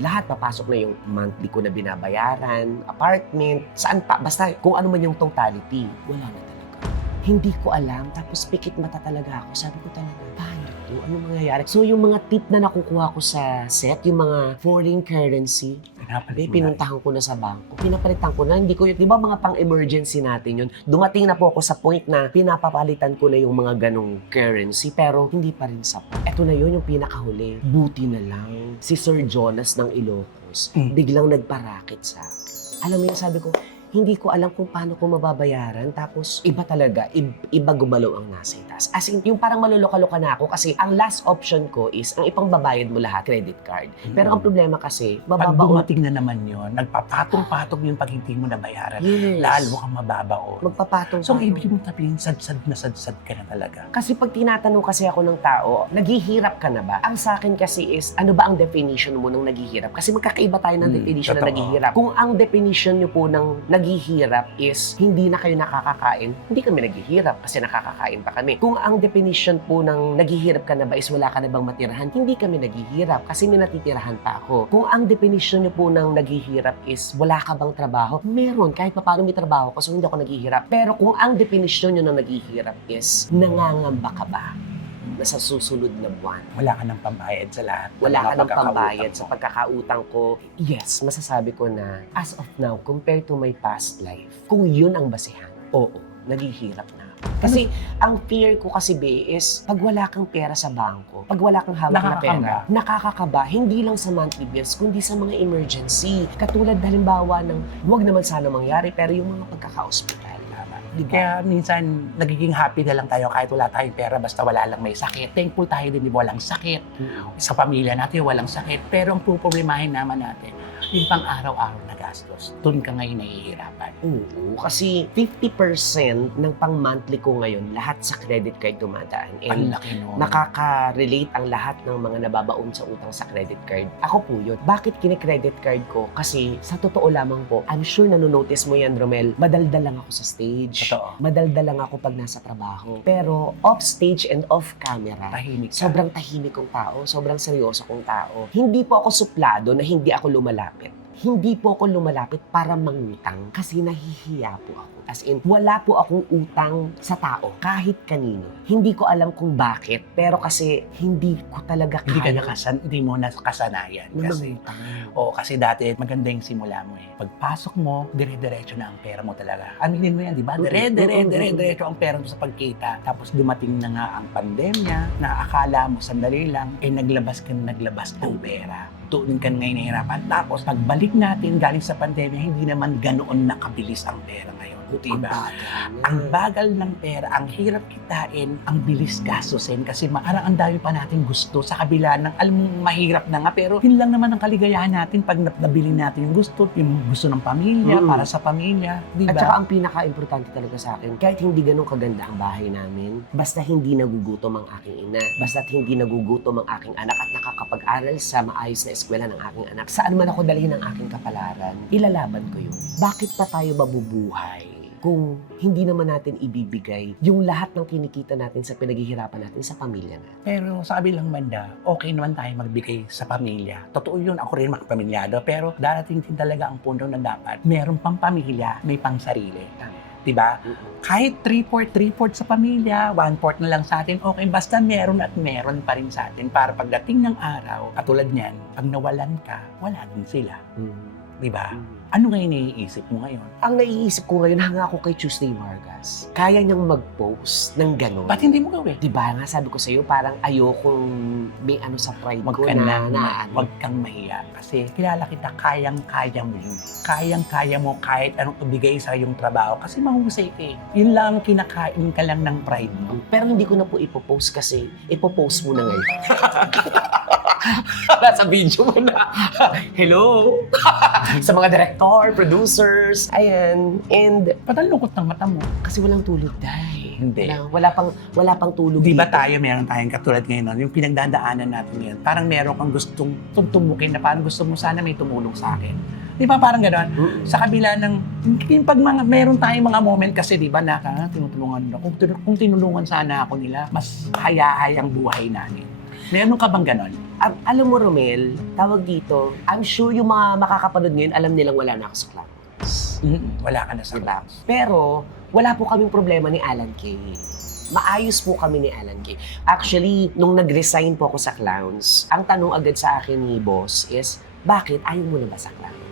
Lahat papasok na yung monthly ko na binabayaran, apartment, saan pa, basta kung ano man yung totality, wala na talaga. Hindi ko alam, tapos pikit mata talaga ako. Sabi ko talaga, paano to? Ano mangyayari? So yung mga tip na nakukuha ko sa set, yung mga foreign currency, Pinapalit mo na. pinuntahan ko na sa bangko. Pinapalitan ko na. Hindi ko yun. Di ba mga pang-emergency natin yun? Dumating na po ako sa point na pinapapalitan ko na yung mga ganong currency pero hindi pa rin sapat. Eto na yun yung pinakahuli. Buti na lang. Si Sir Jonas ng Ilocos biglang nagparakit sa akin. Alam mo yun, sabi ko, hindi ko alam kung paano ko mababayaran. Tapos, iba talaga, iba gumalaw ang nasa itaas. As in, yung parang maluloka-loka na ako kasi ang last option ko is, ang ipangbabayad mo lahat, credit card. Pero ang problema kasi, Pag mababaon. dumating na naman yun, nagpapatong-patong yung pag hindi mo nabayaran. Yes. Lalo kang mababaon. Magpapatong. So, ang ibig mong sabihin, sadsad ka na talaga. Kasi pag tinatanong kasi ako ng tao, naghihirap ka na ba? Ang sa akin kasi is, ano ba ang definition mo ng naghihirap? Kasi magkakaiba tayo ng definition ng totoo. naghihirap. Kung ang definition nyo po ng naghihirap is, hindi na kayo nakakakain, hindi kami naghihirap kasi nakakakain pa kami. Kung ang definition po ng naghihirap ka na ba is wala ka na bang matirahan, hindi kami naghihirap kasi may natitirahan pa ako. Kung ang definition nyo po ng naghihirap is wala ka bang trabaho, meron. Kahit pa paano may trabaho kasi hindi ako naghihirap. Pero kung ang definition nyo ng naghihirap is nangangamba ka ba na sa susunod na buwan? Wala ka ng pambayad sa lahat. Wala Mga ka ng pagkakautang pambayad mo. sa pagkakautang ko. Yes, masasabi ko na as of now, compared to my past life, kung yun ang basihan, oo, naghihirap na. Kasi ang fear ko kasi, be, is pag wala kang pera sa bangko, pag wala kang hawak na pera, nakakakaba, hindi lang sa monthly bills, kundi sa mga emergency. Katulad halimbawa ng, huwag naman sana mangyari, pero yung mga pagkaka-hospital. Diba? Kaya minsan, nagiging happy na lang tayo kahit wala tayong pera, basta wala lang may sakit. Thankful tayo din, di ba, walang sakit. Sa pamilya natin, walang sakit. Pero ang puproblemahin naman natin, yung pang araw-araw na gastos. Doon ka ngayon nahihirapan. Oo, kasi 50% ng pang-monthly ko ngayon, lahat sa credit card dumadaan. Ang And laki nun. nakaka-relate ang lahat ng mga nababaon sa utang sa credit card. Ako po yun. Bakit kini-credit card ko? Kasi sa totoo lamang po, I'm sure nanonotice mo yan, Romel, madaldal lang ako sa stage. Totoo. Madaldal lang ako pag nasa trabaho. Pero off stage and off camera, Tahimik ka. sobrang tahimik kong tao, sobrang seryoso kong tao. Hindi po ako suplado na hindi ako lumalapit. Hindi po ako lumalapit para mangutang kasi nahihiya po ako. As in, wala po akong utang sa tao, kahit kanino. Hindi ko alam kung bakit, pero kasi hindi ko talaga Hindi mo nakasanayan. Kasi, kasi dati maganda yung simula mo eh. Pagpasok mo, dire-diretso na ang pera mo talaga. Aminin mo yan, di ba? Dire-diretso ang pera mo sa pagkita. Tapos dumating na nga ang pandemya, na akala mo sandali lang, naglabas ng pera. Doon ka ngayon nahihirapan. Tapos pagbalik natin galing sa pandemya, hindi naman ganoon nakabilis ang pera ngayon. Diba? Ang bagal ng pera, ang hirap kitain, ang bilis gastusin kasi parang ang dami pa natin gusto sa kabila ng alam mo mahirap na nga pero yun lang naman ang kaligayahan natin pag nabili natin yung gusto ng pamilya, para sa pamilya, di ba? At saka ang pinaka-importante talaga sa akin, kahit hindi ganun kaganda ang bahay namin, basta hindi nagugutom ang aking ina, basta hindi nagugutom ang aking anak at nakakapag-aral sa maayos na eskwela ng aking anak, saan man ako dalhin ang aking kapalaran, ilalaban ko yun. Bakit pa tayo mabubuhay kung hindi naman natin ibibigay yung lahat ng kinikita natin sa pinaghihirapan natin sa pamilya natin? Pero sa kabilang banda, okay naman tayo magbigay sa pamilya. Totoo yun, ako rin makapamilyado. Pero darating din talaga ang punto na dapat meron pang pamilya, may pang sarili. Diba? Kahit 3/4 sa pamilya, 1/4 na lang sa atin, okay, basta meron at meron pa rin sa atin para pagdating ng araw, katulad niyan, pag nawalan ka, wala din sila. Diba? Ano ngayon naiisip mo ngayon? Ang naiisip ko ngayon, hanga ako kay Tuesday Vargas. Kaya niyang mag-post ng gano'n. Ba't hindi mo gawin? Diba nga, sabi ko sa'yo, parang ayokong may ano sa pride Wag ko ka na wag kang mahiya. Kasi kilala kita, kayang-kaya mo yun. Kayang-kaya mo kahit anong ibigay sa yung trabaho. Kasi mahusay ka eh. Yun lang, kinakain ka lang ng pride mo. Pero hindi ko na po ipopost kasi ipopost mo na ngayon. Nasa video mo na. Hello! Sa mga director, producers, ayan. And Ba't ang lungkot ng mata mo? kasi walang tulog, Day. Hindi. Wala pang tulog. Di ba dito. meron tayong katulad ngayon, yung pinagdadaanan natin ngayon, parang meron kang gustong tumukin na parang gusto mo sana may tumulong sa akin. Di ba parang gano'n? Sa kabila ng, yung pag meron tayong mga moment kasi di ba na tinutulungan ako, kung tinulungan sana ako nila, mas hayahay ang buhay namin. Meron ka bang gano'n? Alam mo, Romel, tawag dito, I'm sure yung mga makakapanood ngayon, alam nilang wala na ako sa Clowns. Wala ka na sa Diba? Pero, wala po kaming problema ni Alan Kay. Maayos po kami ni Alan Kay. Actually, nung nag-resign po ako sa Clowns, ang tanong agad sa akin ni boss is, bakit ayaw mo na ba sa Clowns?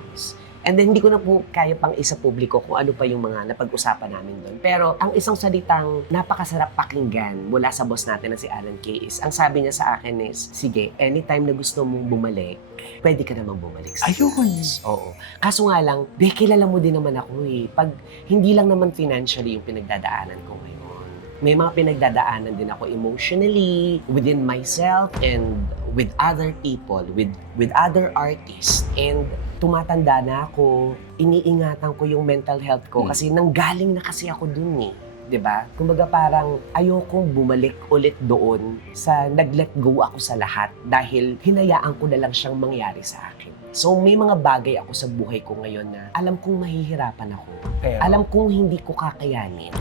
And then, hindi ko na po kaya pang isa publiko kung ano pa yung mga napag-usapan namin doon. Pero, ang isang salitang napakasarap pakinggan mula sa boss natin na si Alan Kay is, ang sabi niya sa akin is, sige, anytime na gusto mong bumalik, pwede ka namang bumalik sa Ayun. Clowns. Oo. Kaso nga lang, kilala mo din naman ako eh. Pag hindi lang naman financially yung pinagdadaanan ko ngayon. May mga pinagdadaanan din ako emotionally, within myself, and with other people, with other artists. And tumatanda na ako, iniingatan ko yung mental health ko kasi nanggaling na kasi ako dun eh. 'Di ba? Kumbaga parang ayokong bumalik ulit doon sa nag-let go ako sa lahat dahil hinayaan ko na lang siyang mangyari sa akin. So may mga bagay ako sa buhay ko ngayon na alam kong mahihirapan ako. Alam kong hindi ko kakayanin.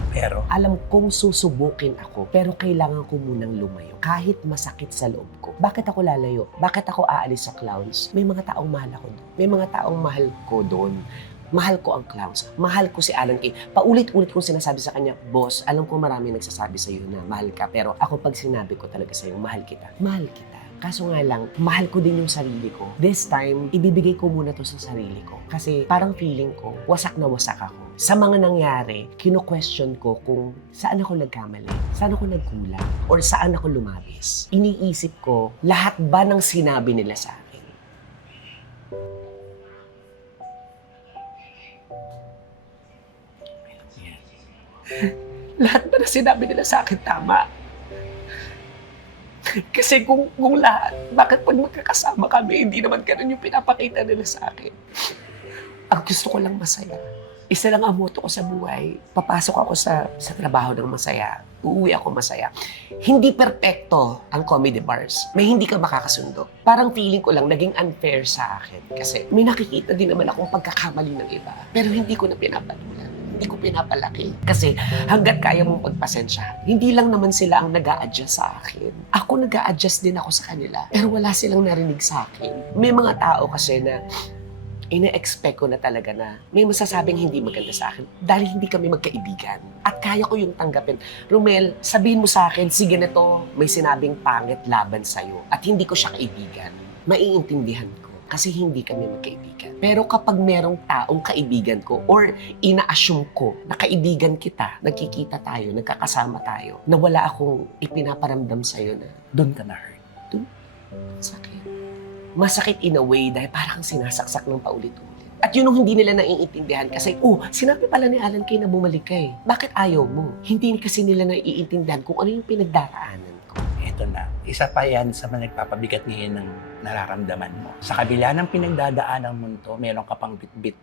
Alam kong susubukin ako, pero kailangan ko munang lumayo. Kahit masakit sa loob ko. Bakit ako lalayo? Bakit ako aalis sa Clowns? May mga taong mahal ako doon. May mga taong mahal ko doon. Mahal ko ang Clowns. Mahal ko si Alan Kay. Paulit-ulit kong sinasabi sa kanya, boss, alam ko marami nagsasabi sa iyo na mahal ka, pero ako pag sinabi ko talaga sa iyo, mahal kita. Mahal kita. Kaso nga lang, mahal ko din yung sarili ko. This time, ibibigay ko muna to sa sarili ko. Kasi parang feeling ko, wasak na wasak ako. Sa mga nangyari, kino-question ko kung saan ako nagkamali, saan ako nagkulang, or saan ako lumabis. Iniisip ko, lahat ba ng sinabi nila sa akin? Lahat ba na sinabi nila sa akin tama? Kasi kung lahat, bakit pag magkakasama kami, hindi naman ganun yung pinapakita nila sa akin? Ang gusto ko lang masaya. Isa lang ang motto ko sa buhay. Papasok ako sa trabaho ng masaya. Uuwi ako masaya. Hindi perpekto ang comedy bars. May hindi ka makakasundo. Parang feeling ko lang naging unfair sa akin. Kasi may nakikita din naman akong pagkakamali ng iba. Pero hindi ko na pinapalulan. Hindi ko pinapalaki. Kasi hanggat kaya mong pagpasensya, hindi lang naman sila ang nag-a-adjust sa akin. Ako nag-a-adjust din ako sa kanila. Pero wala silang narinig sa akin. May mga tao kasi na ina-expect ko na talaga na may masasabing hindi maganda sa akin dahil hindi kami magkaibigan. At kaya ko yung tanggapin. Romel, sabihin mo sa akin, sige na to, may sinabing pangit laban sa'yo at hindi ko siya kaibigan. Maiintindihan ko kasi hindi kami magkaibigan. Pero kapag merong taong kaibigan ko or ina-assume ko na kaibigan kita, nagkikita tayo, nagkakasama tayo, na wala akong ipinaparamdam sa'yo na Doon ka na-hurt. sakit. Masakit in a way dahil parang sinasaksak ng paulit-ulit. At yun ang hindi nila naiintindihan kasi, sinabi pala ni Alan Kay na bumalik ka eh. Bakit ayaw mo? Hindi kasi nila naiintindihan kung ano yung pinagdaraanan ko. Ito na. Isa pa yan sa mga nagpapabigat ngayon ng nararamdaman mo. Sa kabila ng pinagdadaanan mo to, meron ka pang bit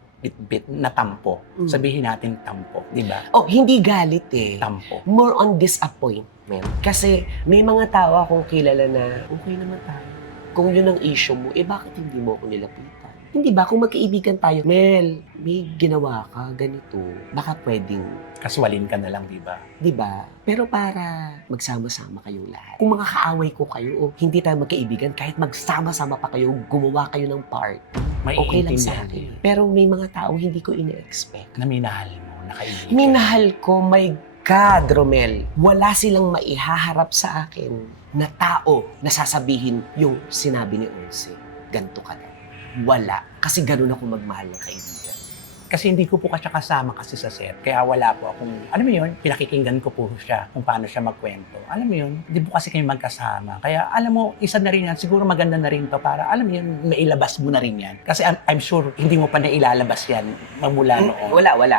na tampo. Sabihin natin tampo, di ba? Hindi galit eh. Tampo. More on disappointment. Kasi may mga tao akong kilala na, okay naman tayo. Kung yun ang issue mo, bakit hindi mo ako nilapitan? Hindi ba? Kung magkaibigan tayo, Mel, may ginawa ka, ganito. Baka pwedeng, Kaswalin ka na lang, di ba? di ba? Pero para magsama-sama kayong lahat. Kung mga kaaway ko kayo, hindi tayo magkaibigan, kahit magsama-sama pa kayo, gumawa kayo ng part, okay lang sa akin. Pero may mga taong hindi ko ine-expect. Na minahal mo, na kaibigan. Minahal ko, my God, Romel, wala silang maihaharap sa akin na tao na sasabihin yung sinabi ni Onse. Ganto ka na. Wala. Kasi ganun ako magmahal ng kaibigan. Kasi hindi ko po siya kasama kasi sa set. Kaya wala po akong, alam mo yun, pinakikinggan ko po siya kung paano siya magkwento. Alam mo yun, hindi po kasi kayo magkasama. Kaya alam mo, isa na rin yan, siguro maganda na rin to para, alam mo yun, mailabas mo na rin yan. Kasi I'm sure, hindi mo pa nailalabas yan magmula noon. Wala.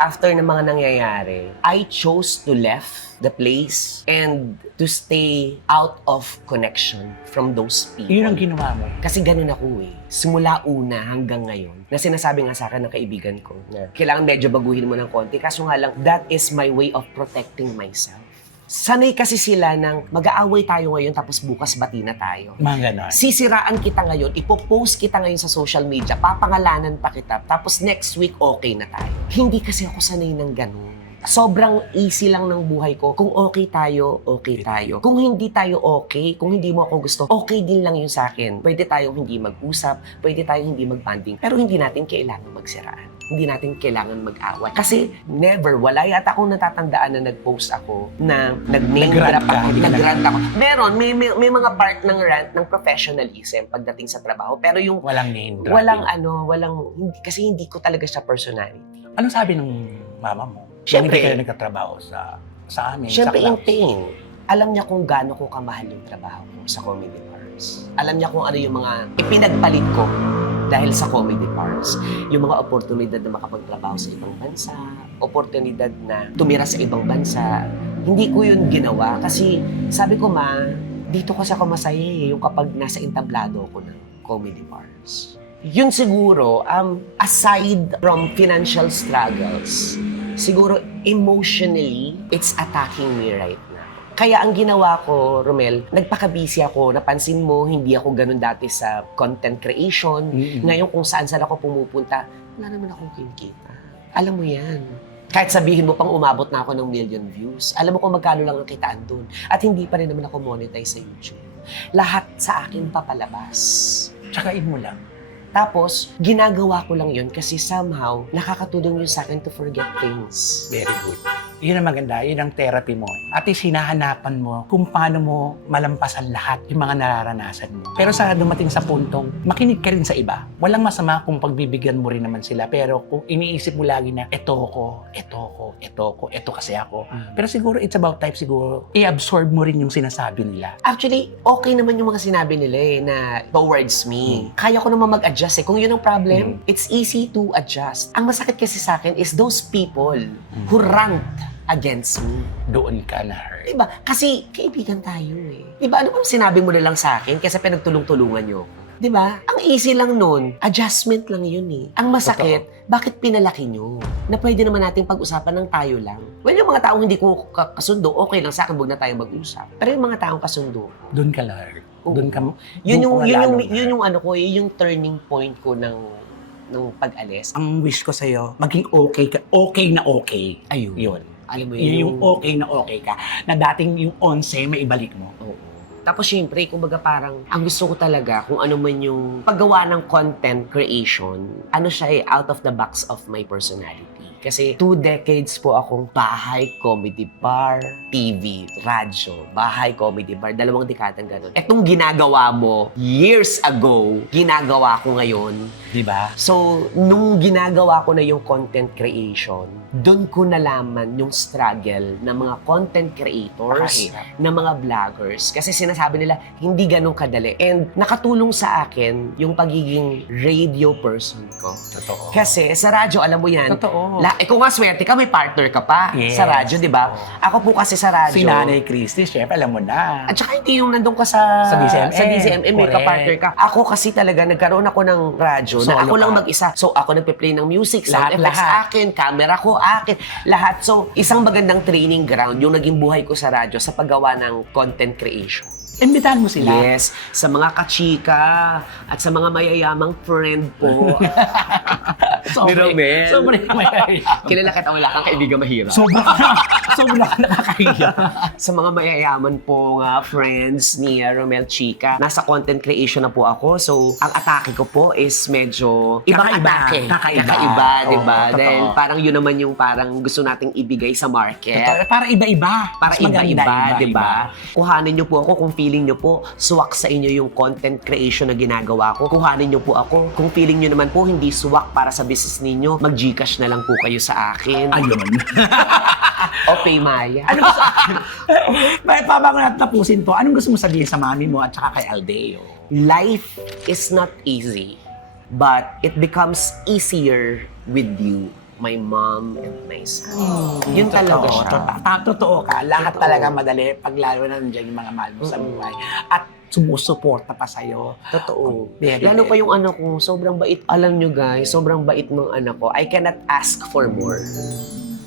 After ng mga nangyayari, I chose to left the place and to stay out of connection from those people. Yun ang ginawa mo. Kasi ganun ako eh. Simula una hanggang ngayon, na sinasabi nga sa akin ng kaibigan ko na kailangan medyo baguhin mo ng konti. Kaso nga lang, that is my way of protecting myself. Sanay kasi sila ng mag-aaway tayo ngayon tapos bukas bati na tayo. Mga ganon. Sisiraan kita ngayon, ipopost kita ngayon sa social media, papangalanan pa kita, tapos next week okay na tayo. Hindi kasi ako sanay ng ganun. Sobrang easy lang ng buhay ko. Kung okay tayo, okay tayo. Kung hindi tayo okay, kung hindi mo ako gusto, okay din lang yun sa akin. Pwede tayong hindi mag-usap, pwede tayong hindi mag-banding, pero hindi natin kailangan magsiraan. Hindi natin kailangan mag-away. Kasi never, wala yata akong natatandaan na nag-post ako na nag-name drop ako, nag-rant ako. Meron, may mga part ng rant ng professionalism pagdating sa trabaho. Pero yung Walang name dropping. hindi, kasi hindi ko talaga siya personality. Anong sabi ng mama mo? Siyempre. Hindi kayo nagkatrabaho sa amin, Siyempre, sa in pain. Alam niya kung gaano ko kamahal yung trabaho ko sa Comedy Bars. Alam niya kung ano yung mga ipinagpalit ko dahil sa Comedy Bars. Yung mga oportunidad na makapagtrabaho sa ibang bansa, oportunidad na tumira sa ibang bansa. Hindi ko yun ginawa kasi sabi ko, dito ko sa masaya yung kapag nasa entablado ko ng Comedy Bars. Yun siguro, aside from financial struggles, siguro emotionally, it's attacking me right now. Kaya ang ginawa ko, Romel, nagpaka-busy ako. Napansin mo, hindi ako ganun dati sa content creation. Ngayon kung saan ako pumupunta, wala naman akong kinikita. Alam mo yan. Kahit sabihin mo pang umabot na ako ng 1,000,000 views, alam mo kung magkano lang ang kitaan doon. At hindi pa rin naman ako monetize sa YouTube. Lahat sa akin papalabas. Tsakain mo lang. Tapos, ginagawa ko lang yun kasi somehow, nakakatulong yun sa akin to forget things. Very good. Yun ang maganda, yun ang therapy mo. At least hinahanapan mo kung paano mo malampasan lahat yung mga nararanasan mo. Pero sa dumating sa puntong, makinig ka rin sa iba. Walang masama kung pagbibigyan mo rin naman sila. Pero kung iniisip mo lagi na, eto kasi ako. Pero siguro it's about time siguro, i-absorb mo rin yung sinasabi nila. Actually, okay naman yung mga sinabi nila na towards me. Kaya ko naman mag-adjust eh. Kung yun ang problem, it's easy to adjust. Ang masakit kasi sa akin is those people who rant against me. Doon ka na hurt. Diba? Kasi kaibigan tayo eh. Diba? Ano bang sinabi mo na lang sa akin kasi pinagtulong-tulungan niyo ako? Di ba? Ang easy lang nun, adjustment lang yun eh. Ang masakit, bakit pinalaki nyo? Na pwede naman nating pag-usapan ng tayo lang. Well, yung mga taong hindi ko kasundo, okay lang sa akin, huwag na tayo mag-usap. Pero yung mga taong kasundo, Doon ka, Lord. Oo. Doon ka mo. yun doon ka yung, lalo, yun yung ano ko, yun yung turning point ko ng pag-alis. Ang wish ko sa'yo, maging okay ka. Okay na okay. Ayun. Yun. Alam mo Yun yung okay na okay ka. Na dating yung 11, maibalik mo. Oo. Tapos syempre, kumbaga parang, ang gusto ko talaga, kung ano man yung paggawa ng content creation, ano siya out of the box of my personality. Kasi 2 decades po akong bahay, comedy bar, TV, radyo, bahay, comedy bar, 2 dekadang ganun. Etong ginagawa mo years ago, ginagawa ko ngayon. Di ba? So, nung ginagawa ko na yung content creation, doon ko nalaman yung struggle ng mga content creators, Nakahirap. ng mga vloggers. Kasi sinasabi nila, hindi ganun kadali. And nakatulong sa akin yung pagiging radio person ko. Totoo. Kasi sa radyo, alam mo yan, Totoo. kung nga swerte ka, may partner ka pa Yes. sa radyo, di ba? Ako po kasi sa radyo. Si Nanay Christy, syempre, alam mo na. At saka hindi yung nandun ka sa DZMM. sa DZMM, may Correct. kapartner ka. Ako kasi talaga, nagkaroon ako ng radyo na Solo ako lang ka. mag-isa. So, ako nagpe-play ng music, sound effects Lahat. akin, camera ko akin, lahat. So, isang magandang training ground yung naging buhay ko sa radyo sa paggawa ng content creation. Imbitahan mo sila. Yes, sa mga kachika at sa mga mayayamang friend po. Ni Romel. Sobrang mayayamang. Kilala kita, wala kang kaibigan mahirap. Sobrang ka nakakahiya. Sa mga mayayaman po friends ni Romel Chica, nasa content creation na po ako. So, ang atake ko po is medyo ibang Kakaiba. atake. Kakaiba. di ba? Oo, Dahil totoo. parang yun naman yung parang gusto nating ibigay sa market. Totoo. Para iba-iba. Para Mas maganda, iba-iba, di iba-iba. ba? Kuhanin niyo po ako kung feeling niyo po swak sa inyo yung content creation na ginagawa ko. Kuhanin niyo po ako kung feeling niyo naman po hindi swak para sa business ninyo, mag-Gcash na lang po kayo sa akin. Ayun. O Paymaya. Ano gusto? Bago natin tapusin to, anong gusto mo sabihin sa mami mo at saka kay Aldeo? Life is not easy, but it becomes easier with you, my mom and my son. Yun talaga Totoo, siya. Totoo ka. Lahat Totoo. talaga madali pag lalo na nandiyan yung mga mahal mo sa buhay. At sumusuporta pa sa'yo. Totoo. Very Lalo good. pa yung anak ko, sobrang bait. Alam nyo guys, sobrang bait ng anak ko. I cannot ask for more.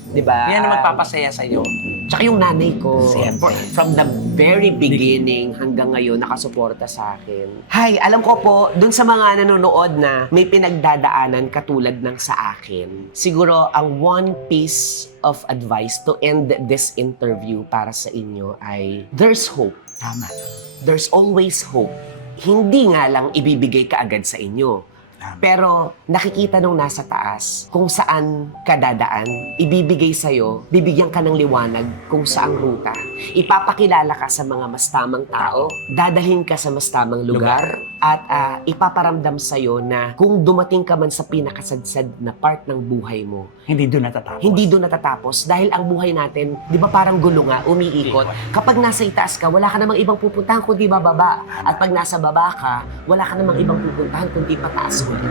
Diba? Yan ang magpapasaya sa'yo. Tsaka yung nanay ko, Siyempre. from the very beginning hanggang ngayon, nakasuporta sa akin. Hay, alam ko po, dun sa mga nanonood na may pinagdadaanan katulad ng sa akin, siguro ang one piece of advice to end this interview para sa inyo ay, there's hope. Tama. There's always hope. Hindi nga lang ibibigay kaagad sa inyo. Tama. Pero nakikita nung nasa taas kung saan ka dadaan, ibibigay sa'yo, bibigyan ka ng liwanag kung saang ruta. Ipapakilala ka sa mga mas tamang tao, dadalhin ka sa mas tamang lugar, at ipaparamdam sa'yo na kung dumating ka man sa pinakasadsad na part ng buhay mo, Hindi doon natatapos. hindi doon natatapos. Dahil ang buhay natin, di ba parang gulo nga, umiikot. Kapag nasa itaas ka, wala ka namang ibang pupuntahan kundi bababa. At pag nasa baba ka, wala ka namang ibang pupuntahan kundi pataas ulit.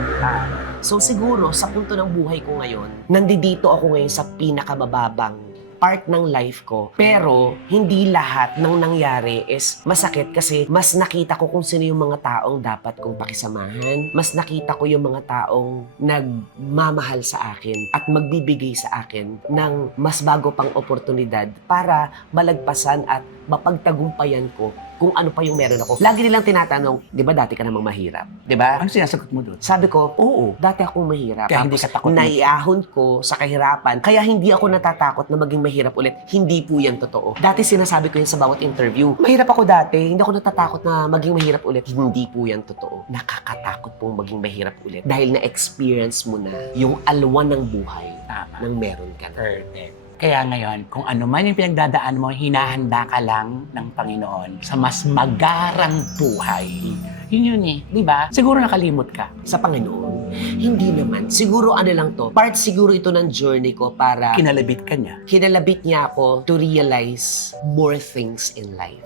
So siguro, sa punto ng buhay ko ngayon, nandito ako ngayon sa pinakamababang part ng life ko. Pero, hindi lahat ng nangyari is masakit kasi mas nakita ko kung sino yung mga taong dapat kong pakisamahan. Mas nakita ko yung mga taong nagmamahal sa akin at magbibigay sa akin ng mas bago pang oportunidad para malagpasan at mapagtagumpayan ko kung ano pa yung meron ako. Lagi nilang tinatanong, di ba dati ka namang mahirap? Di ba? Ano sinasagot mo doon? Sabi ko, oo, dati akong mahirap. Kaya hindi ka takot. Naiahon ko sa kahirapan. Kaya hindi ako natatakot na maging mahirap ulit. Hindi po yan totoo. Dati sinasabi ko yan sa bawat interview. Mahirap ako dati. Hindi ako natatakot na maging mahirap ulit. Hindi po yan totoo. Nakakatakot pong maging mahirap ulit. Dahil na-experience mo na yung alwan ng buhay Tama. nang meron ka na. Perfect. Kaya ngayon, kung ano man yung pinagdadaan mo, hinahanda ka lang ng Panginoon sa mas magarang buhay. Yun eh, di ba? Siguro nakalimot ka. Sa Panginoon, hindi naman. Siguro ano lang to, part siguro ito ng journey ko para Kinalabit ka niya. kinalabit niya ako to realize more things in life.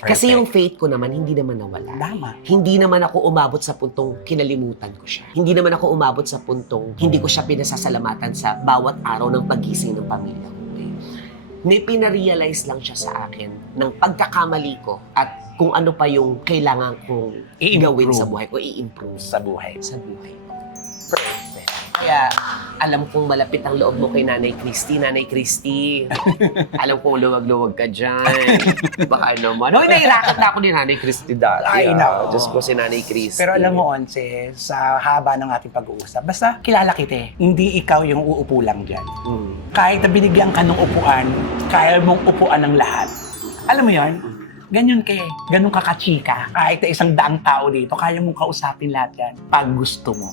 Kasi Perfect. yung faith ko naman, hindi naman nawala. Tama. Hindi naman ako umabot sa puntong kinalimutan ko siya. Hindi naman ako umabot sa puntong hindi ko siya pinasasalamatan sa bawat araw ng pagising ng pamilya ko. May pinarealize lang siya sa akin ng pagkakamali ko at kung ano pa yung kailangan kong gawin sa buhay ko, i-improve Sa buhay. sa buhay ko. Perfect. Kaya, alam kong malapit ang loob mo kay Nanay Christy. Nanay Christy, alam kong luwag-luwag ka dyan. Baka naman. Hoy, nahirakat na ako ni Nanay Christy dati. Ay, nako. Diyos ko si Nanay Christy. Pero alam mo, Onse, sa haba ng ating pag-uusap, basta kilala kita. Hindi ikaw yung uupo lang dyan. Kahit na binigyan ka ng upuan, kaya mong upuan ng lahat. Alam mo yon? Ganyan ka eh. Ganun ka kachika. Kahit na 100 tao dito, kaya mong kausapin lahat yan pag gusto mo.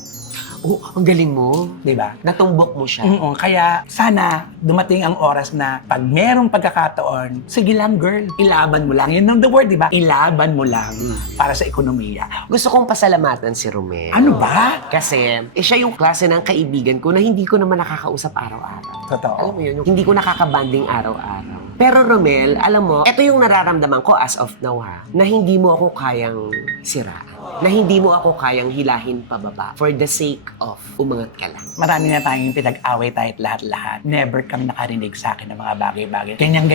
Oh, ang galing mo. Di ba? Natumbok mo siya. Kaya sana dumating ang oras na pag merong pagkakataon, sige lang girl, ilaban mo lang. Yun ang the word, di ba? Ilaban mo lang para sa ekonomiya. Gusto kong pasalamatan si Romel. Ano ba? Kasi, siya yung klase ng kaibigan ko na hindi ko naman nakakausap araw-araw. Totoo. Alam mo yun, yung hindi ko nakakabanding araw-araw. Pero Romel, alam mo, ito yung nararamdaman ko as of now ha, na hindi mo ako kayang siraan. Na hindi mo ako kayang hilahin pababa for the sake of umangat ka lang. Marami na tayong pinag-away tayo at lahat-lahat. Never kang nakarinig sa akin ng mga bagay-bagay. Ganyan.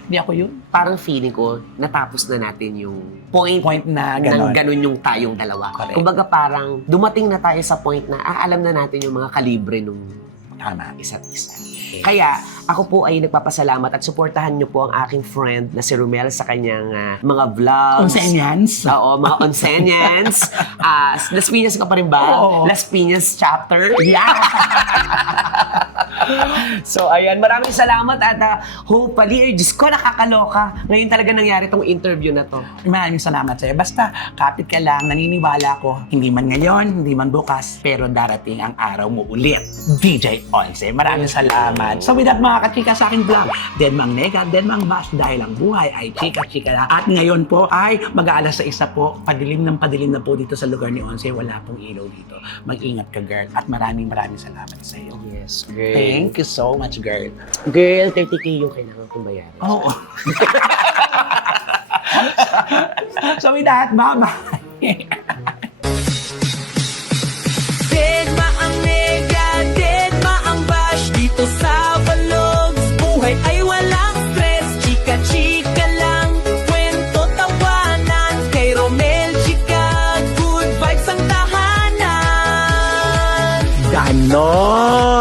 Hindi ako yun. Parang feeling ko, natapos na natin yung point Na ng gano'n. ganun yung tayong dalawa. Correct. Kumbaga parang dumating na tayo sa point na alam na natin yung mga kalibre nung Tama. isa't isa. Kaya ako po ay nagpapasalamat at suportahan niyo po ang aking friend na si Romel sa kanyang mga vlogs. Onsenyans. Oo, mga Onsenyans. Las Piñas ka pa rin ba? Oo. Las Piñas chapter. Yeah! So, ayan. Maraming salamat at hopefully, Diyos ko, nakakaloka. Ngayon talaga nangyari tong interview na to. Maraming salamat sa'yo. Basta, kapit ka lang, naniniwala ko, hindi man ngayon, hindi man bukas, pero darating ang araw mo ulit. DJ Onse, maraming salamat. So with that, mga kachika sa aking vlog, Denmang Nega, Denmang Bash, dahil ang buhay ay chika-chika lang. At ngayon po ay mag-aalas sa isa po, padilim na po dito sa lugar ni Onse, wala pong ilaw dito. Mag-ingat ka, girl. At maraming salamat sa iyo. Yes, girl. Thank you so much, girl. Girl, 30K yung kailangan kong bayaran. Oo. So with that, bye-bye. Dedma ang nega, dedma ang bash dito sa Vlogs. Buhay ay walang stress, chika-chika lang. Kwento, tawanan, kay Romel, chika. Good vibes ang tahanan. Ganon!